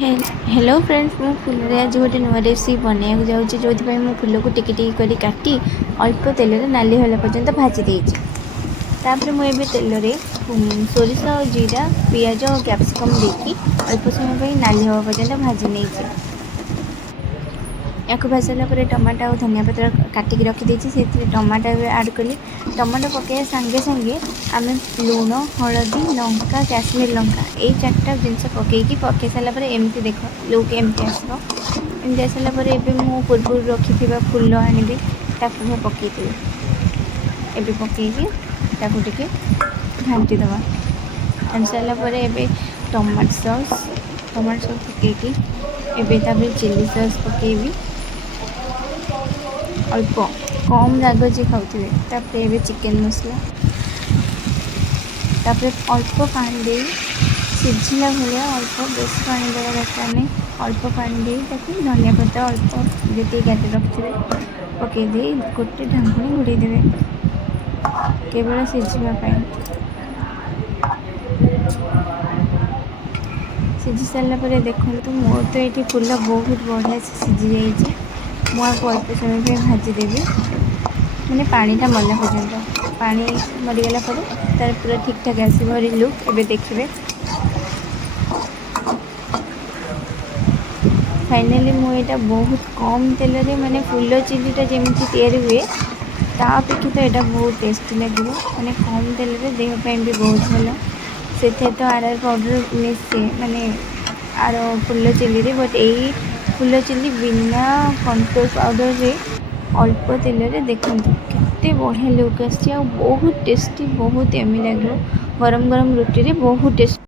Hello friends, मु full आज गोटे नुआ रेसिपी बनवाक जाऊँगी जो मु फुल को टिकी टिकी कर काटी अल्प तेल नाली होला पर्यंत भाजी देछि। तापर मुझे तेल सोरिष जीरा पियाज और कैप्सिकम देकी अल्प समय नाली हवा पर्यंत भाजी नहीं। या भाज सारापर टमाटो और धनिया पत्र काटिक रखीदे से टमाटो आड कली। टमाटो पकड़ सांगे सांगे आम लुण हलदी लंका काश्मीर लंका यही चार्टा जिनस पकई सारापर एमती देख लुक एमती आसो। एमती आसारापर एवं पूर्व रखी फुल आनी पकई एवं पकईकी टे घाटी दबा। घाटी सारापर टमाटो सॉस पकईकी एवं चिली सॉस पकईबी अल्प कम राग जी खाऊे। तापर चिकेन मसला तापर अल्प पानी दे सिझला भाया अल्प बेस पानी देवा दरकार नहीं। अल्प पानी दे धनिया पत्र अल्प जी काटी रखिए पकईदे गोटे ढांकुणी घोड़देवे केवल सिझापी। सिझी सारापर देखो मोर तो ये फुल बहुत बढ़िया से सिझी जाइए। मुझे अल्प समय भाजीदेवी मैंने पानीटा मरला पर्यंत पानी मरीगला तार पूरा ठीक ठाक आसो लुक एवं देखिए। फाइनाली मुझे बहुत कम तेल माने फुल चिलीटा जमी या हुए तापेक्षा तो यहाँ बहुत टेस्टी लगे। मैंने कम तेल देहपाई भी बहुत भल से तो आर पाउडर मिसे माने आर फुल चिल्ली रे बट यही फुल चिल्ली बिना कॉर्नफ्लोर पाउडर रे अल्प तेल रे देखते केते बढ़िया लुक आस बहुत टेस्टी बहुत एमी लगे गरम गरम रुटी रे बहुत टेस्टी।